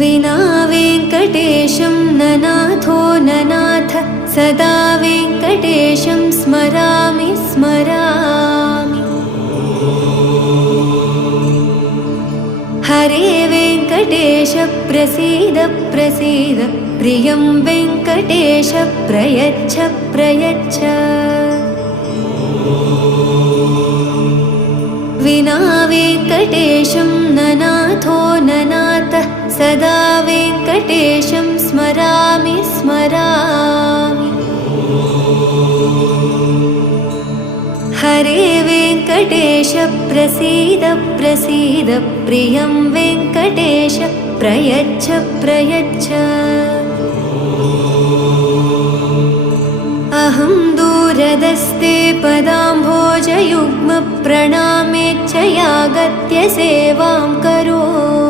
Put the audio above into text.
विना वेङ्कटेशं ननाथो ननाथ सदा वेङ्कटेशं स्मरामि स्मरामि। हरे वेङ्कटेश प्रसीद प्रसीद प्रियं वेङ्कटेश प्रयच्छ प्रयच्छ। विना वेङ्कटेशं ननाथो ननाथ सदा वेङ्कटेशं स्मरामि स्मरामि। हरे वेङ्कटेश प्रसीद प्रसीद प्रियं वेङ्कटेश प्रयच्छ प्रयच्छ। अहं दूरदस्ते पदाम्भोजयुग्म प्रणामेच्छयागत्य सेवां करोमि।